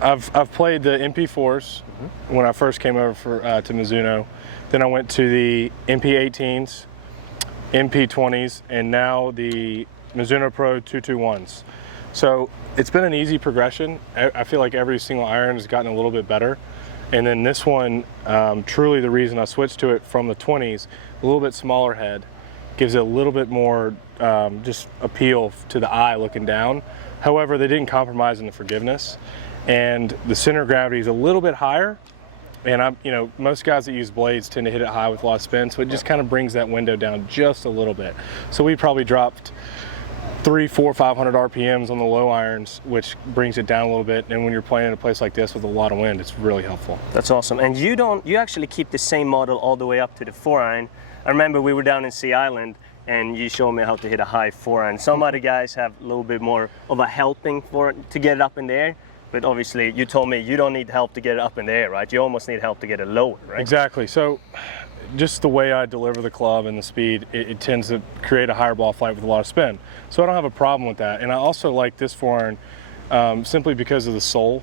I've played the MP4s when I first came over to Mizuno. Then I went to the MP18s, MP20s, and now the Mizuno Pro 221s. So it's been an easy progression. I feel like every single iron has gotten a little bit better. And then this one, truly the reason I switched to it from the 20s, a little bit smaller head, gives it a little bit more just appeal to the eye looking down. However, they didn't compromise in the forgiveness, and the center of gravity is a little bit higher. And most guys that use blades tend to hit it high with a lot of spin, so it just kind of brings that window down just a little bit. So we probably dropped 300, 400, 500 RPMs on the low irons, which brings it down a little bit. And when you're playing in a place like this with a lot of wind, it's really helpful. That's awesome. And you actually keep the same model all the way up to the 4-iron. I remember we were down in Sea Island, and you showed me how to hit a high 4-iron. Some other guys have a little bit more of a helping to get it up in the air. But obviously, you told me you don't need help to get it up in the air, right? You almost need help to get it lower, right? Exactly. So just the way I deliver the club and the speed, it tends to create a higher ball flight with a lot of spin. So I don't have a problem with that. And I also like this 4-iron simply because of the sole.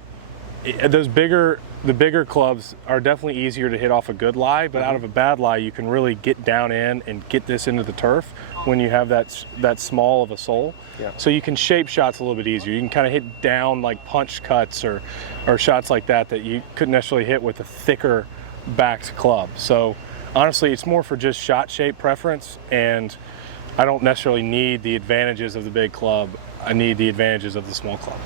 The bigger clubs are definitely easier to hit off a good lie, but out of a bad lie, you can really get down in and get this into the turf when you have that small of a sole. Yeah. So you can shape shots a little bit easier. You can kind of hit down like punch cuts or shots like that you couldn't necessarily hit with a thicker backed club. So honestly, it's more for just shot shape preference, and I don't necessarily need the advantages of the big club. I need the advantages of the small club.